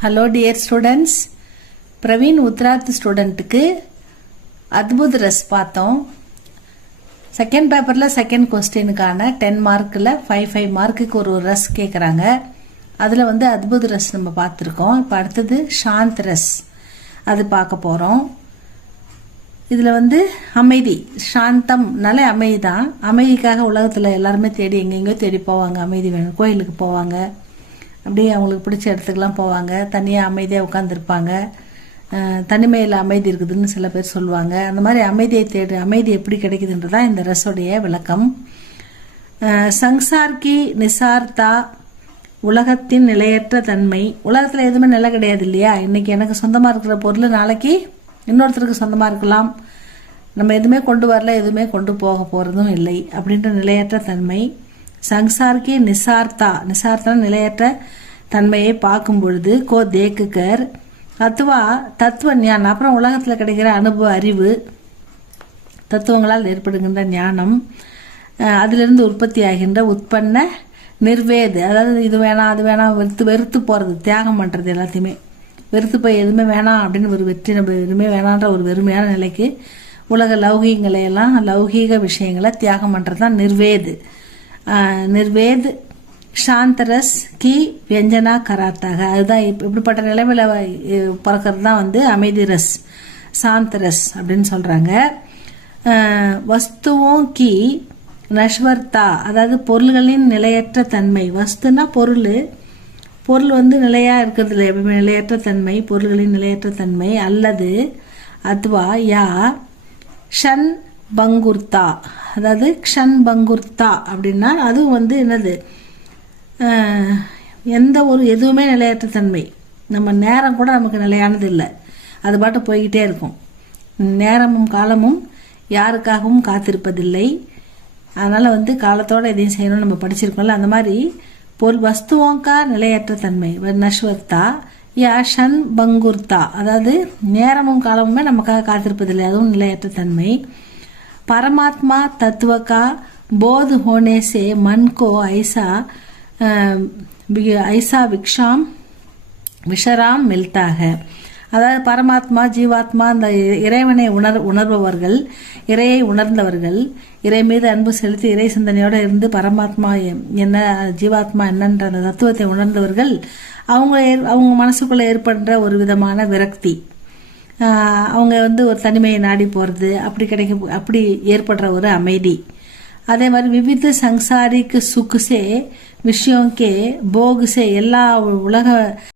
Hello dear students, Praveen Uttarardh ஸ்டூடெண்ட்டுக்கு அத்புத் ரஸ் பார்த்தோம். Second பேப்பரில் செகண்ட் கொஸ்டினுக்கான 10 மார்க்கில் 5 மார்க்குக்கு ஒரு ரஸ் கேட்குறாங்க. அதில் அத்புத் ரஸ் நம்ம பார்த்துருக்கோம். இப்போ அடுத்தது சாந்த் ரஸ், அது பார்க்க போகிறோம். இதில் அமைதி, சாந்தம்னாலே அமைதி தான். அமைதிக்காக உலகத்தில் எல்லாருமே தேடி எங்கெங்கேயோ தேடி போவாங்க. அமைதி வேணும், கோயிலுக்கு போவாங்க, அப்படியே அவங்களுக்கு பிடிச்ச இடத்துக்குலாம் போவாங்க. தனியாக அமைதியாக உட்காந்துருப்பாங்க. தனிமையில் அமைதி இருக்குதுன்னு சில பேர் சொல்லுவாங்க. அந்த மாதிரி அமைதியை அமைதி எப்படி கிடைக்குதுன்றதான் இந்த ரசோடைய விளக்கம். சங்சார்கி நிசார்த்தா, உலகத்தின் நிலையற்ற தன்மை. உலகத்தில் எதுவுமே நிலை கிடையாது இல்லையா? இன்னைக்கு எனக்கு சொந்தமாக இருக்கிற பொருள் நாளைக்கு இன்னொருத்தருக்கு சொந்தமாக இருக்கலாம். நம்ம எதுவுமே கொண்டு வரல, எதுவுமே கொண்டு போக போகிறதும் இல்லை அப்படின்ற நிலையற்ற தன்மை. சங்சார்கி நிசார்த்தா, நிசார்த்தா நிலையற்ற தன்மையை பார்க்கும் பொழுது கோ தேக்குக்கர் தத்துவ ஞானம். அப்புறம் உலகத்தில் கிடைக்கிற அனுபவ அறிவு, தத்துவங்களால் ஏற்படுகின்ற ஞானம், அதிலிருந்து உற்பத்தி ஆகின்ற உற்பன்ன நிர்வேது, அதாவது இது வேணாம் அது வேணாம் வெறுத்து போகிறது, தியாகம் பண்ணுறது, எல்லாத்தையுமே வெறுத்து போய் எதுவுமே வேணாம் அப்படின்னு ஒரு வெற்றி, நம்ம எதுவுமே வேணான்ற ஒரு வெறுமையான நிலைக்கு உலக லௌகீகங்களையெல்லாம், லௌகீக விஷயங்களை தியாகம் பண்ணுறது தான் நிர்வேது. நிர்வேத் சாந்தரஸ் கி வியஞ்சனா கராத்தாக, அதுதான் இப்படிப்பட்ட நிலைமையில பிறக்கிறது தான் அமைதி ரஸ், சாந்தரஸ் அப்படின்னு சொல்றாங்க. வஸ்துவோம் கி நஷ்வர்த்தா, அதாவது பொருள்களின் நிலையற்ற தன்மை. வஸ்துனா பொருள், பொருள் நிலையா இருக்கிறது இல்லை, எப்பவுமே நிலையற்ற தன்மை, பொருள்களின் நிலையற்ற தன்மை. அல்லது அதுவா யா ஷன் பங்குர்த்தா, அதாவது க்ஷன் பங்குர்த்தா அப்படின்னா அதுவும் என்னது, எந்த ஒரு எதுவுமே நிலையற்ற தன்மை. நம்ம நேரம் கூட நமக்கு நிலையானது இல்லை, அது பாட்டு போய்கிட்டே இருக்கும். நேரமும் காலமும் யாருக்காகவும் காத்திருப்பதில்லை. அதனால் காலத்தோடு எதையும் செய்யணும்னு நம்ம படிச்சிருக்கோம்ல, அந்த மாதிரி பொருள் வஸ்துவோங்கா நிலையற்ற தன்மை நஷ்வர்த்தா யா ஷன் பங்குர்த்தா, அதாவது நேரமும் காலமுமே நமக்காக காத்திருப்பதில்லை, அதுவும் நிலையற்ற தன்மை. परमात्मा तत्व का बोध होने से मन को ऐसा विश्राम मिलता है. அதாவது பரமாத்மா, ஜீவாத்மா, அந்த இறைவனை உணர்பவர்கள், இறையை உணர்ந்தவர்கள், இறை மீது அன்பு செலுத்தி இறை சிந்தனையோடு இருந்து பரமாத்மா என்ன, ஜீவாத்மா என்னன்ற அந்த தத்துவத்தை உணர்ந்தவர்கள், அவங்க மனசுக்குள்ள ஏற்படுற ஒரு விதமான விரக்தி, அவங்க ஒரு தனிமையை நாடி போகிறது, அப்படி ஏற்படுற ஒரு அமைதி. அதே மாதிரி விவித சங்சாரிக்கு சுக்குசே விஷயம் கே போகுசே, எல்லா உலக